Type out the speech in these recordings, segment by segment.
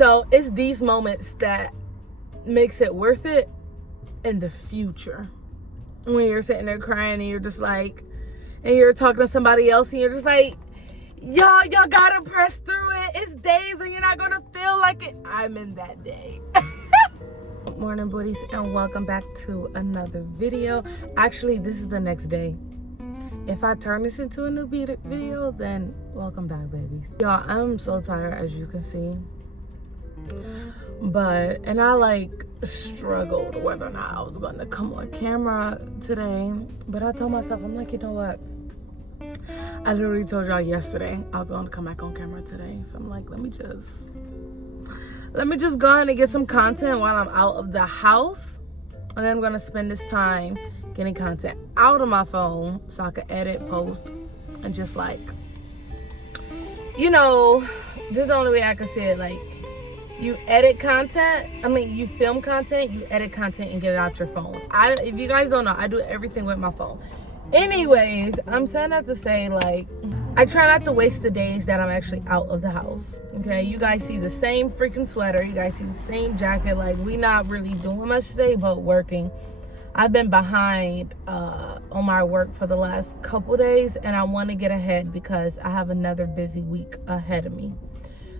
So it's these moments that makes it worth it in the future. When you're sitting there crying and you're just like, and you're talking to somebody else and you're just like, y'all gotta press through it. It's days and you're not gonna feel like it. I'm in that day. Good morning, buddies, and welcome back to another video. Actually, this is the next day. If I turn this into a new video, then welcome back, babies. Y'all, I'm so tired, as you can see. And I struggled whether or not I was going to come on camera today. But I told myself, I'm like, you know what? I literally told y'all yesterday I was going to come back on camera today. So I'm like, let me just go ahead and get some content while I'm out of the house. And then I'm going to spend this time getting content out of my phone so I can edit, post, and just this is the only way I can say it. You edit content, you film content, you edit content and get it out your phone. If you guys don't know, I do everything with my phone. Anyways, I'm saying that to say, I try not to waste the days that I'm actually out of the house, okay? You guys see the same freaking sweater. You guys see the same jacket. We not really doing much today, but working. I've been behind on my work for the last couple days, and I want to get ahead because I have another busy week ahead of me.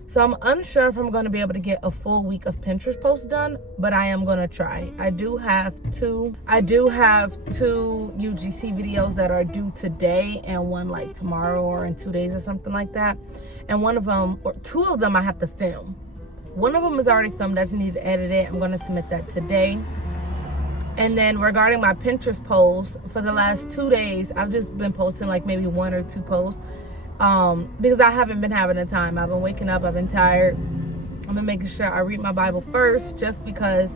So I'm unsure if I'm going to be able to get a full week of Pinterest posts done, but I am going to try. I do have two UGC videos that are due today and one tomorrow or in 2 days or something like that. And one of them, or two of them, I have to film. One of them is already filmed. I just need to edit it. I'm going to submit that today. And then regarding my Pinterest posts, for the last 2 days, I've just been posting maybe 1 or 2 posts. Because I haven't been having the time. I've been waking up, I've been tired. I've been making sure I read my Bible first, just because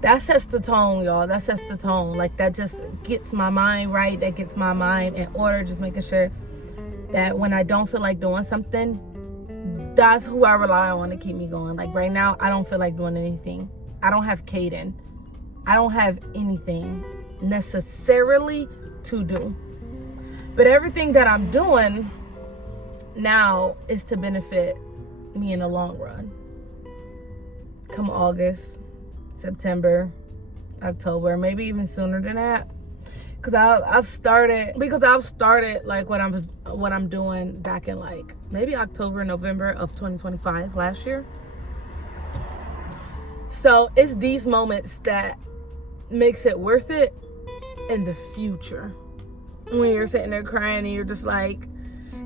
that sets the tone, y'all. That sets the tone. That just gets my mind right. That gets my mind in order. Just making sure that when I don't feel like doing something, that's who I rely on to keep me going. Right now, I don't feel like doing anything. I don't have Caden. I don't have anything necessarily to do. But everything that I'm doing now is to benefit me in the long run. Come August, September, October, maybe even sooner than that. Because I've started what I'm doing back in maybe October, November of 2025 last year. So it's these moments that makes it worth it in the future. When you're sitting there crying and you're just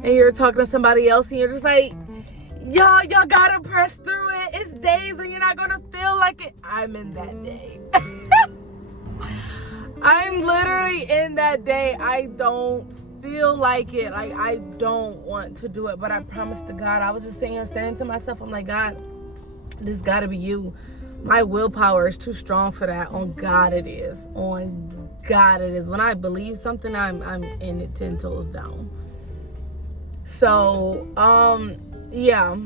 and you're talking to somebody else and you're just like, y'all gotta press through it. It's days and you're not gonna feel like it. I'm in that day. I'm literally in that day. I don't feel like it. I don't want to do it, but I promise to God, I was just sitting here saying to myself, I'm like, God, this gotta be you. My willpower is too strong for that. On God it is. On God it is. When I believe something, I'm in it 10 toes down. So, yeah.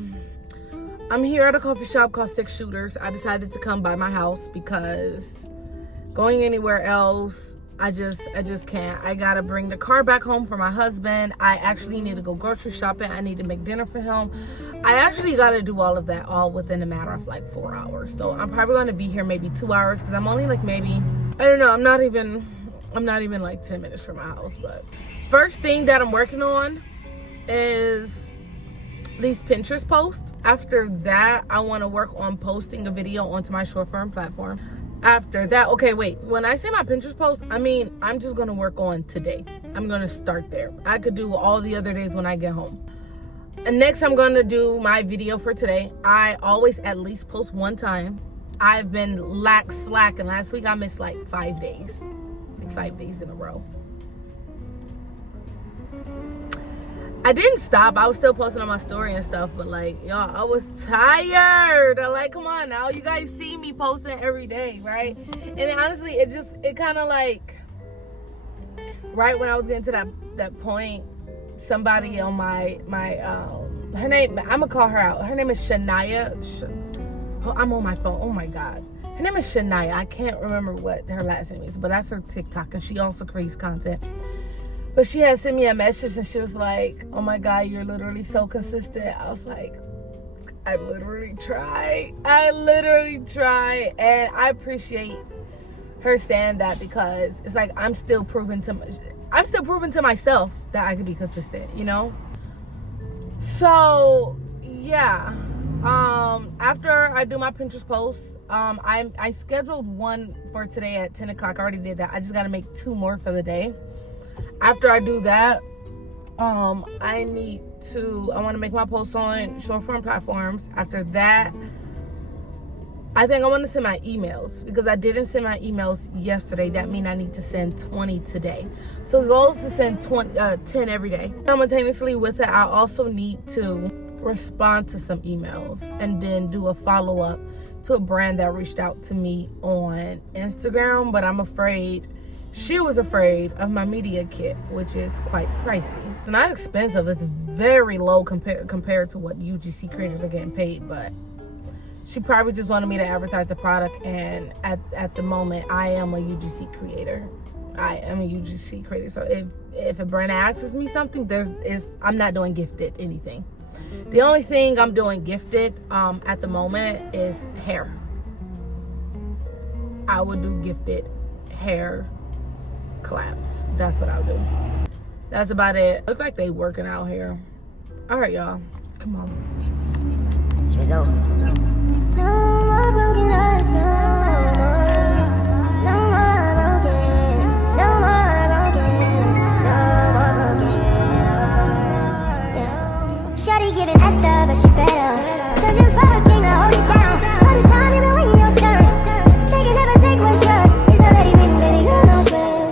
I'm here at a coffee shop called Six Shooters. I decided to come by my house because going anywhere else, I just can't. I gotta bring the car back home for my husband. I actually need to go grocery shopping. I need to make dinner for him. I actually gotta do all of that all within a matter of 4 hours. So I'm probably gonna be here maybe 2 hours because I'm only maybe, I don't know, I'm not even 10 minutes from my house. But first thing that I'm working on is these Pinterest posts. After that, I want to work on posting a video onto my short form platform. After that, okay, wait, when I say my Pinterest post, I'm just going to work on today. I'm going to start there. I could do all the other days when I get home. And next, I'm going to do my video for today. I always at least post one time. I've been slacking. Last week, I missed 5 days. 5 days in a row. I didn't stop. I was still posting on my story and stuff, but y'all, I was tired. Come on now. You guys see me posting every day, right? And honestly, it kind of right when I was getting to that point, somebody on my her name, I'm gonna call her out. Her name is Shania. I'm on my phone. Oh my God. Her name is Shania. I can't remember what her last name is, but that's her TikTok, and she also creates content. But she had sent me a message and she was like, oh my God, you're literally so consistent. I was like, I literally try. And I appreciate her saying that, because it's like I'm still proving to myself that I can be consistent, you know? So yeah, after I do my Pinterest post, I scheduled one for today at 10 o'clock. I already did that. I just got to make 2 more for the day. After I do that, I want to make my posts on short form platforms. After that, I think I want to send my emails, because I didn't send my emails yesterday. That means I need to send 20 today. So the goal is to send 10 every day. Simultaneously with it, I also need to respond to some emails and then do a follow-up to a brand that reached out to me on Instagram. But she was afraid of my media kit, which is quite pricey. It's not expensive. It's very low compared to what UGC creators are getting paid, but she probably just wanted me to advertise the product. And at the moment, I am a UGC creator. So if a brand asks me something, I'm not doing gifted anything. The only thing I'm doing gifted at the moment is hair. I would do gifted hair collabs. That's what I'll do. That's about it. Look like they working out here. All right, y'all. Come on. No more broken hearts, no more broken, no more broken hearts. Yeah. Shawty giving that stuff, but she fed up. Searching for a king to hold it down. All this time you been waiting your turn. They can never take what's yours. It's already written, baby, girl, don't trip.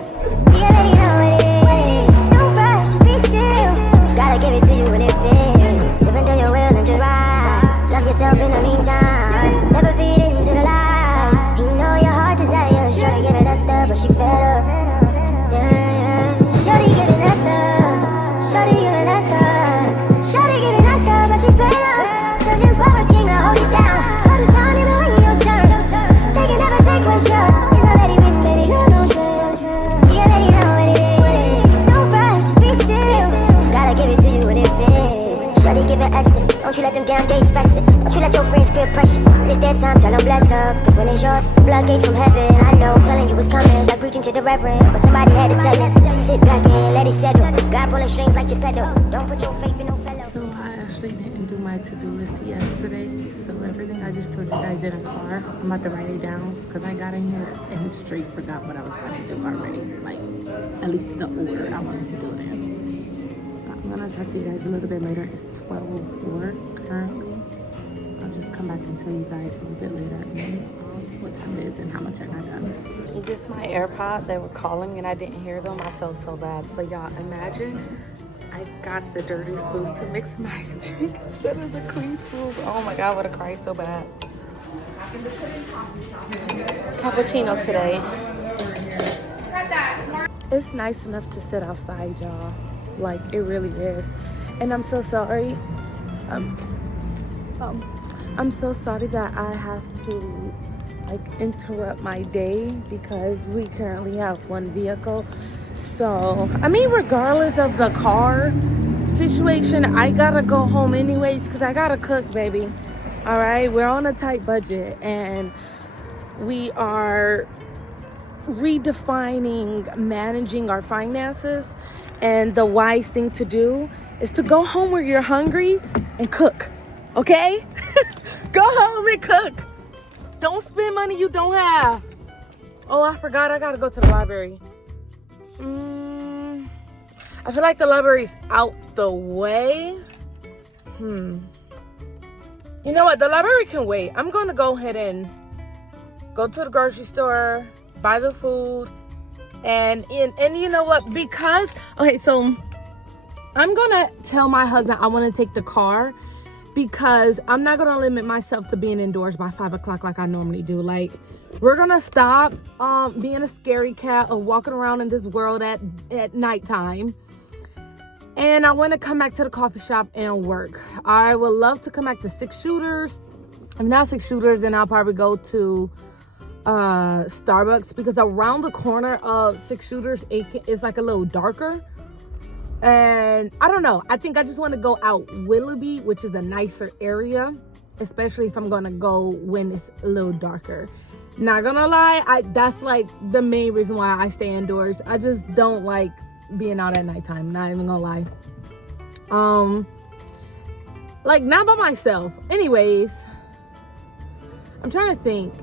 You already know what it is. Don't rush, just be still. Gotta give it to you when it fits. Surrender your will and just ride. Love yourself in the meantime. Never feed into the lies. You know your heart desires. Shorty giving that stuff, but she fed up. Yeah. Shorty giving that stuff. Shorty giving that stuff. Shorty giving that stuff, but she fed up. Searching for a king to hold it down. All this time you been waiting your turn. They can never take what's yours. It's already written, baby, girl, don't trip. You already know what it is. Don't rush, just be still. Gotta give it to you when it fits. Shorty give it Esther. Don't you let them down days fester. Don't you let your friends feel pressure. When it's their time, tell them bless up. Cause when it's yours, the floodgates from heaven. I know, telling you it's coming. It's like preaching to the reverend. But somebody had to tell you. Sit back and let it settle. God pulling strings like your pedal. Don't put your faith in no fellow. So I actually didn't do my to-do list yesterday. So everything I just told you guys in a car, I'm about to write it down. Because I got in here and straight forgot what I was going to do already. Like, at least the order I wanted to do it in. I'm gonna talk to you guys a little bit later. It's 12:04 currently. I'll just come back and tell you guys a little bit later what time it is and how much I got done. This is my AirPod. They were calling and I didn't hear them. I felt so bad. But y'all, imagine I got the dirty spoons to mix my drink instead of the clean spoons. Oh my God, I would have cried so bad. Cappuccino today. It's nice enough to sit outside, y'all. Like, it really is. And I'm so sorry. I'm so sorry that I have to like interrupt my day because we currently have one vehicle. So I mean, regardless of the car situation, I gotta go home anyways because I gotta cook, baby. All right, we're on a tight budget and we are redefining managing our finances. And the wise thing to do is to go home where you're hungry and cook, okay? Go home and cook. Don't spend money you don't have. Oh, I forgot I gotta go to the library. I feel like the library's out the way. You know what? The library can wait. I'm gonna go ahead and go to the grocery store, buy the food, and you know what, because okay, so I'm gonna tell my husband I want to take the car because I'm not gonna limit myself to being indoors by 5 o'clock like I normally do. Like, we're gonna stop being a scary cat or walking around in this world at nighttime, and I want to come back to the coffee shop and work. I would love to come back to Six Shooters. If not Six Shooters, then I'll probably go to Starbucks, because around the corner of Six Shooters it's like a little darker, and I don't know, I think I just want to go out Willoughby, which is a nicer area, especially if I'm gonna go when it's a little darker. Not gonna lie, that's like the main reason why I stay indoors. I just don't like being out at nighttime, not even gonna lie. Like, not by myself. Anyways, I'm trying to think.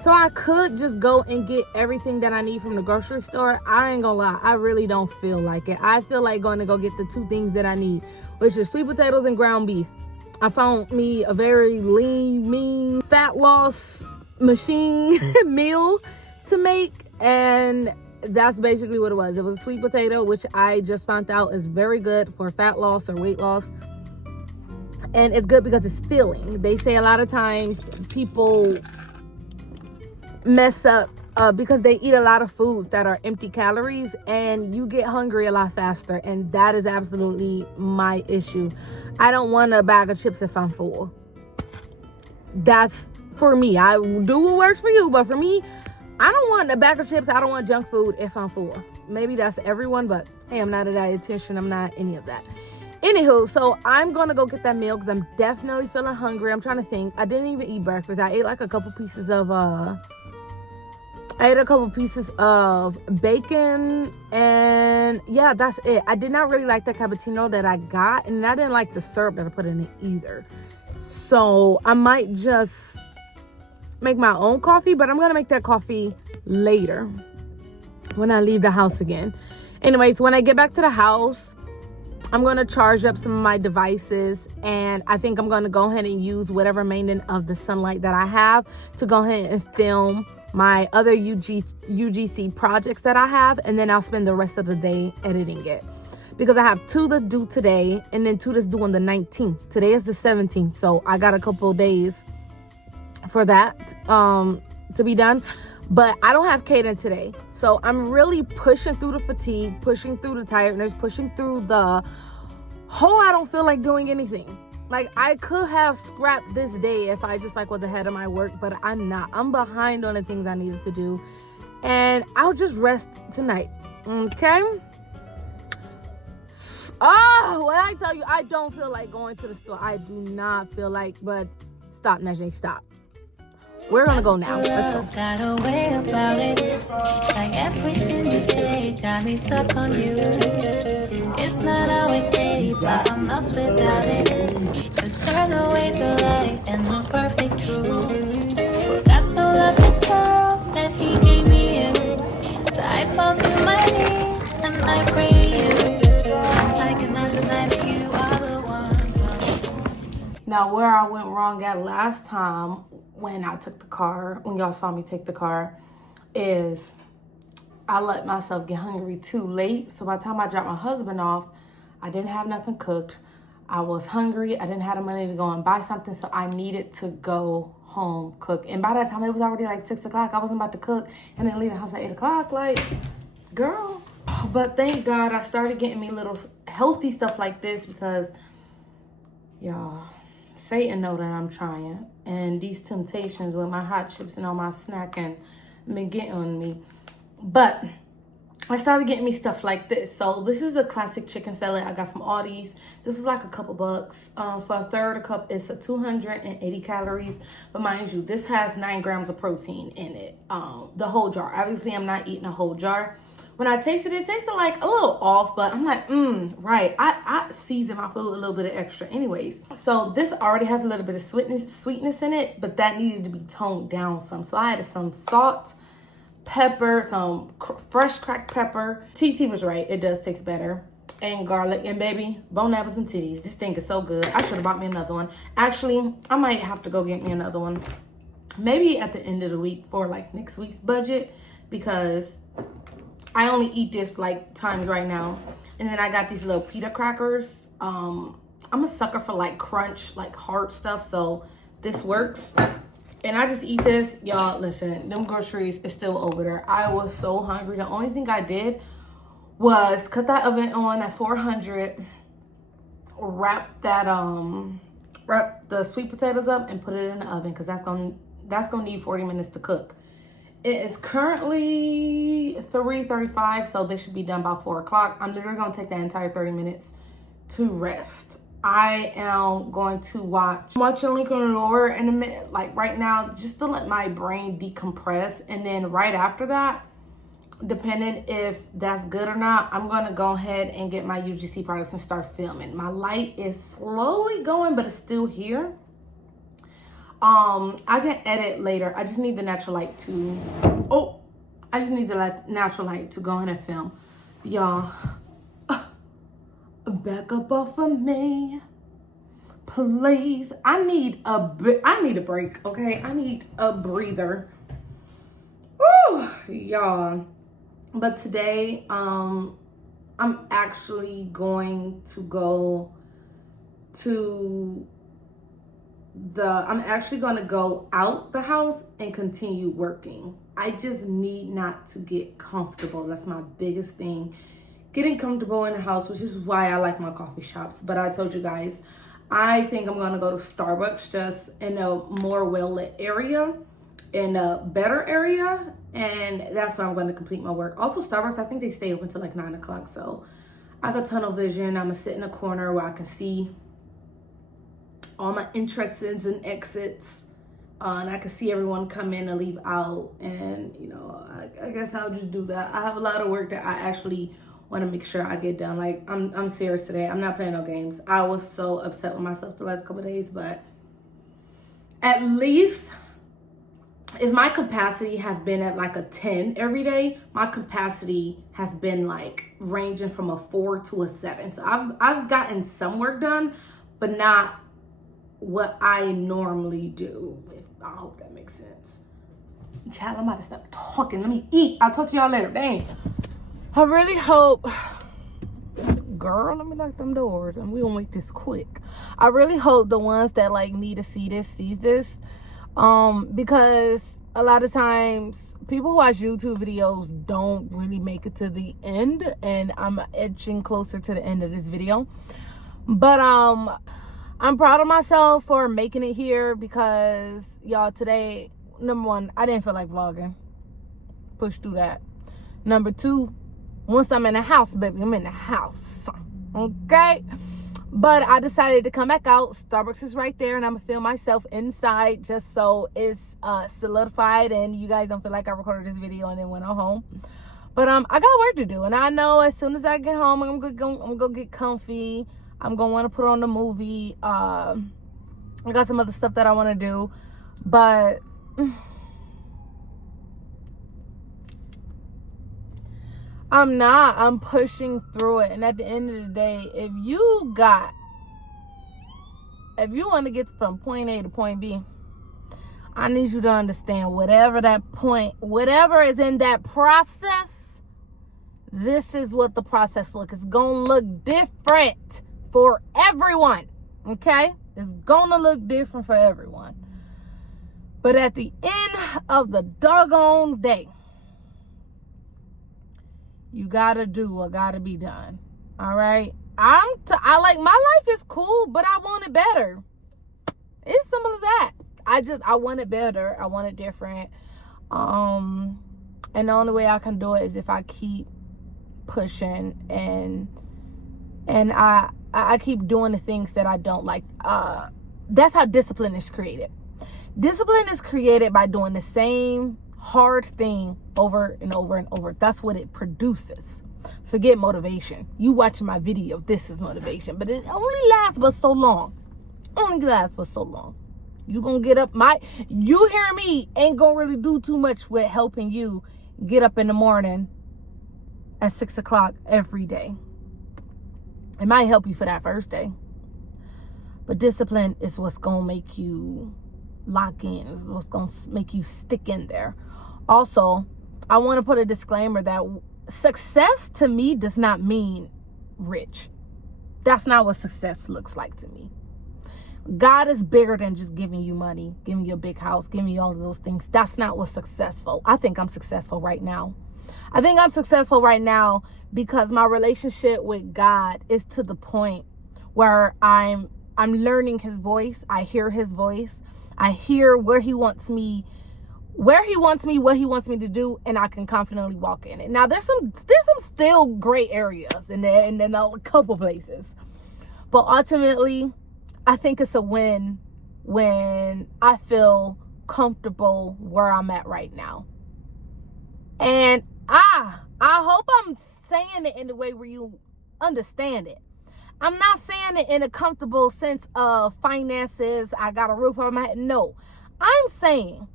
So I could just go and get everything that I need from the grocery store. I ain't gonna lie, I really don't feel like it. I feel like going to go get the 2 things that I need, which is sweet potatoes and ground beef. I found me a very lean, mean, fat loss machine meal to make, and that's basically what it was. It was a sweet potato, which I just found out is very good for fat loss or weight loss. And it's good because it's filling. They say a lot of times people mess up because they eat a lot of foods that are empty calories, and you get hungry a lot faster, and that is absolutely my issue. I don't want a bag of chips if I'm full. That's for me. I do what works for you, but for me, I don't want a bag of chips. I don't want junk food if I'm full. Maybe that's everyone, but hey, I'm not a dietitian. I'm not any of that. Anywho, so I'm gonna go get that meal because I'm definitely feeling hungry. I'm trying to think. I didn't even eat breakfast. I ate like a couple pieces of bacon, and yeah, that's it. I did not really like the cappuccino that I got, and I didn't like the syrup that I put in it either. So I might just make my own coffee, but I'm gonna make that coffee later when I leave the house again. Anyways, when I get back to the house, I'm going to charge up some of my devices, and I think I'm going to go ahead and use whatever remaining of the sunlight that I have to go ahead and film my other UGC projects that I have, and then I'll spend the rest of the day editing it. Because I have 2 that's due today, and then 2 that's due on the 19th. Today is the 17th, so I got a couple of days for that to be done. But I don't have Kaden today. So I'm really pushing through the fatigue, pushing through the tiredness, pushing through the whole I don't feel like doing anything. Like, I could have scrapped this day if I just like was ahead of my work, but I'm not. I'm behind on the things I needed to do. And I'll just rest tonight. Okay? Oh, when I tell you I don't feel like going to the store, I do not feel like, but stop, Najee, stop. We're gonna go now. Let's go. Got a way about it. Like everything you say got me stuck on you. It's not always pretty, but I'm lost without it. 'Cause you're the way, the light, and the perfect truth. For God so loved this girl that he gave me you. So I fall to my knees and I pray you. I cannot deny that you are the one. Now, where I went wrong at last time when I took the car, when y'all saw me take the car, is I let myself get hungry too late. So by the time I dropped my husband off, I didn't have nothing cooked. I was hungry. I didn't have the money to go and buy something, so I needed to go home cook. And by that time, it was already like 6 o'clock. I wasn't about to cook and then leave the house at 8 o'clock. Like, girl. But thank God I started getting me little healthy stuff like this because, y'all, Satan know that I'm trying. And these temptations with my hot chips and all my snacking been getting on me. But I started getting me stuff like this. So this is the classic chicken salad I got from Aldi's. This is like a couple bucks. For a third a cup, it's a 280 calories. But mind you, this has 9 grams of protein in it. The whole jar. Obviously, I'm not eating a whole jar. When I tasted it, it tasted like a little off, but I'm like, right. I season my food a little bit of extra anyways. So this already has a little bit of sweetness in it, but that needed to be toned down some. So I added some salt, pepper, some fresh cracked pepper. TT was right. It does taste better. And garlic. And baby, bone apples and titties. This thing is so good. I should have bought me another one. Actually, I might have to go get me another one. Maybe at the end of the week for like next week's budget, because I only eat this like times right now. And then I got these little pita crackers. I'm a sucker for like crunch, like hard stuff. So this works. And I just eat this. Y'all, listen, them groceries is still over there. I was so hungry. The only thing I did was cut that oven on at 400. Wrap the sweet potatoes up and put it in the oven because that's gonna need 40 minutes to cook. It is currently 3:35, so this should be done by 4 o'clock. I'm literally gonna take that entire 30 minutes to rest. I am going to watch Lincoln Lore in a minute, like right now, just to let my brain decompress. And then right after that, depending if that's good or not, I'm going to go ahead and get my UGC products and start filming. My light is slowly going, but it's still here. I can edit later. I just need the natural light to, natural light to go ahead and film. Y'all, back up off of me, please. I need a break, okay? I need a breather. Woo, y'all. But today, I'm actually going to go to I'm actually going to go out the house and continue working. I just need not to get comfortable. That's my biggest thing. Getting comfortable in the house, which is why I like my coffee shops. But I told you guys, I think I'm going to go to Starbucks just in a more well-lit area, in a better area. And that's where I'm going to complete my work. Also, Starbucks, I think they stay open till like 9 o'clock. So I got tunnel vision. I'm going to sit in a corner where I can see all my entrances and exits, and I can see everyone come in and leave out. And you know, I guess I'll just do that. I have a lot of work that I actually want to make sure I get done. Like I'm serious today. I'm not playing no games. I was so upset with myself the last couple of days, but at least if my capacity have been at like a 10 every day, my capacity have been like ranging from a 4 to a 7. So I've gotten some work done, but not what I normally do. I hope that makes sense. Child, I'm about to stop talking. Let me eat. I'll talk to y'all later. Dang. I really hope, girl, let me lock them doors and we gonna make this quick. I really hope the ones that like need to see this sees this, because a lot of times people who watch YouTube videos don't really make it to the end, and I'm edging closer to the end of this video. But I'm proud of myself for making it here, because y'all, today, number one, I didn't feel like vlogging. Push through that. Number two, once I'm in the house, baby, I'm in the house. Okay? But I decided to come back out. Starbucks is right there, and I'm gonna film myself inside just so it's solidified and you guys don't feel like I recorded this video and then went on home. But I got work to do, and I know as soon as I get home, I'm gonna get comfy. I'm gonna want to put on the movie. I got some other stuff that I want to do, but I'm pushing through it. And at the end of the day, if you want to get from point A to point B, I need you to understand whatever is in that process, this is what the process looks. It's gonna look different for everyone, okay? It's gonna look different for everyone. But at the end of the doggone day, you gotta do what gotta be done, all right? I like, my life is cool, but I want it better. It's simple as that. I want it better. I want it different. And the only way I can do it is if I keep pushing and I keep doing the things that I don't like. That's how discipline is created. Discipline is created by doing the same hard thing over and over and over. That's what it produces. Forget motivation. You watching my video, this is motivation. But it only lasts but so long. You gonna get up, you hear me, ain't gonna really do too much with helping you get up in the morning at 6 o'clock every day. It might help you for that first day, but discipline is what's gonna make you lock in, is what's gonna make you stick in there. Also, I want to put a disclaimer that success to me does not mean rich. That's not what success looks like to me. God is bigger than just giving you money, giving you a big house, giving you all of those things. That's not what's successful. I think I'm successful right now. I think I'm successful right now because my relationship with God is to the point where I'm learning his voice. I hear his voice. I hear where he wants me, what he wants me to do, and I can confidently walk in it. Now there's some still gray areas in there, and then a couple places. But ultimately, I think it's a win when I feel comfortable where I'm at right now. And I hope I'm saying it in the way where you understand it. I'm not saying it in a comfortable sense of finances, I got a roof over my head. No, I'm saying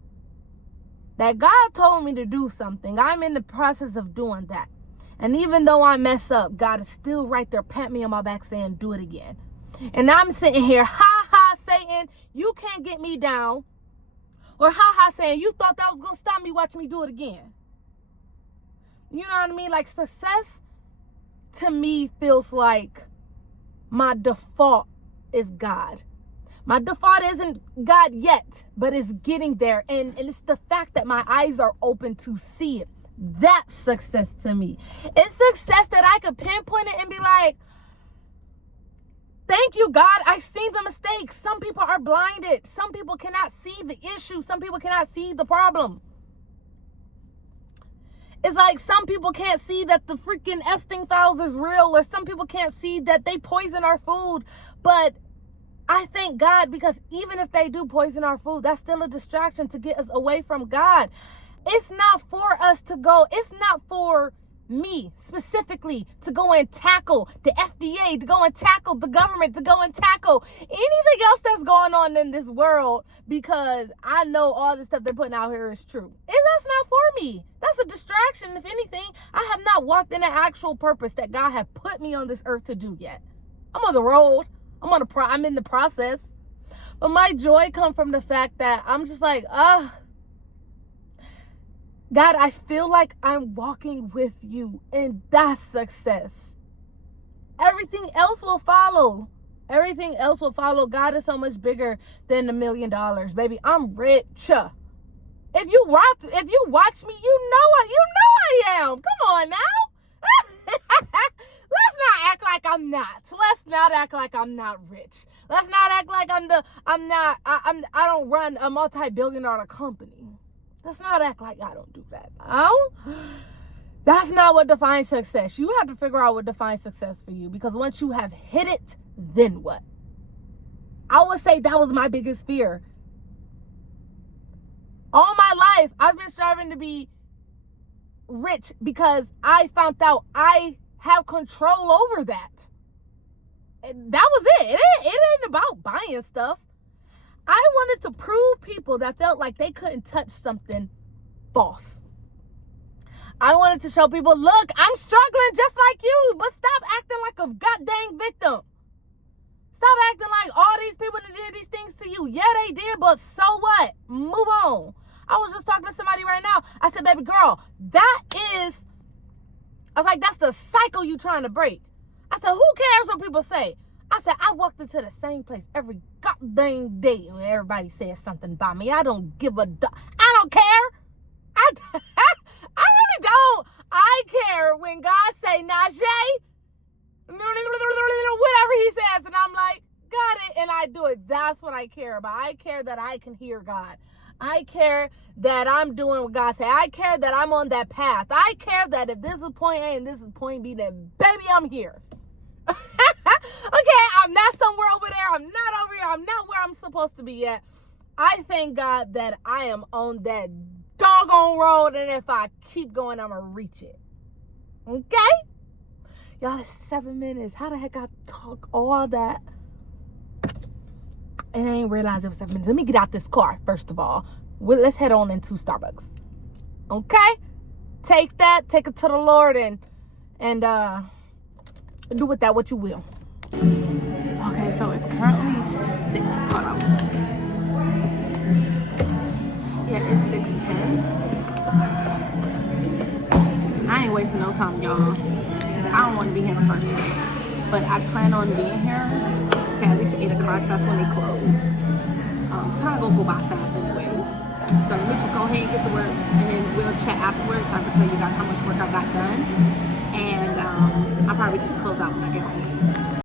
that God told me to do something. I'm in the process of doing that. And even though I mess up, God is still right there, pat me on my back saying, do it again. And I'm sitting here, ha ha, Satan, you can't get me down. Or ha ha, saying, you thought that was going to stop me watching me do it again. You know what I mean? Like, success to me feels like my default is God. My default isn't God yet, but it's getting there. And it's the fact that my eyes are open to see it. That's success to me. It's success that I could pinpoint it and be like, thank you, God. I see the mistakes. Some people are blinded. Some people cannot see the issue. Some people cannot see the problem. It's like some people can't see that the freaking Epstein files is real, or some people can't see that they poison our food. But I thank God, because even if they do poison our food, that's still a distraction to get us away from God. It's not for us to go. It's not for me specifically to go and tackle the FDA, to go and tackle the government, to go and tackle anything else that's going on in this world, because I know all the stuff they're putting out here is true. And that's not for me. That's a distraction. If anything, I have not walked in the actual purpose that God has put me on this earth to do yet. I'm on the road. I'm in the process. But my joy comes from the fact that I'm just like, God, I feel like I'm walking with you, and that's success. Everything else will follow. Everything else will follow. God is so much bigger than $1 million, baby. I'm rich. If you watch me, you know I am. Come on now. Let's not act like I'm not. Let's not act like I'm not rich. Let's not act like I don't run a multi-billion-dollar company. Let's not act like I don't do that. That's not what defines success. You have to figure out what defines success for you, because once you have hit it, then what? I would say that was my biggest fear. All my life, I've been striving to be rich because I found out I have control over that. And that was it. It ain't about buying stuff. I wanted to prove people that felt like they couldn't touch something false. I wanted to show people, look, I'm struggling just like you, but stop acting like a goddamn victim. Stop acting like all these people that did these things to you. Yeah, they did, but so what? Move on. I was just talking to somebody right now. I said, baby girl, I was like, that's the cycle you trying to break. I said, who cares what people say? I said, I walked into the same place every goddamn day when everybody says something about me. I don't give a I don't care. I really don't. I care when God say, Najee, whatever he says, and I'm like, got it, and I do it. That's what I care about. I care that I can hear God. I care that I'm doing what God said. I care that I'm on that path. I care that if this is point A and this is point B, then baby, I'm here. Okay, I'm not somewhere over there. I'm not over here. I'm not where I'm supposed to be yet. I thank God that I am on that doggone road, and if I keep going, I'm going to reach it. Okay? Y'all, it's 7 minutes. How the heck I talk all that? And I didn't realize it was 7 minutes. Let me get out this car, first of all. Let's head on into Starbucks. Okay? Take it to the Lord, and do with that what you will. Okay, so it's currently 6. Hold on. Yeah, it's 6:10. I ain't wasting no time, y'all, because I don't want to be here in the first place. But I plan on being here at least 8 o'clock. That's when they close. Time gonna go by fast anyways. So let me just go ahead and get to work, and then we'll chat afterwards so I can tell you guys how much work I got done. And I'll probably just close out when I get home.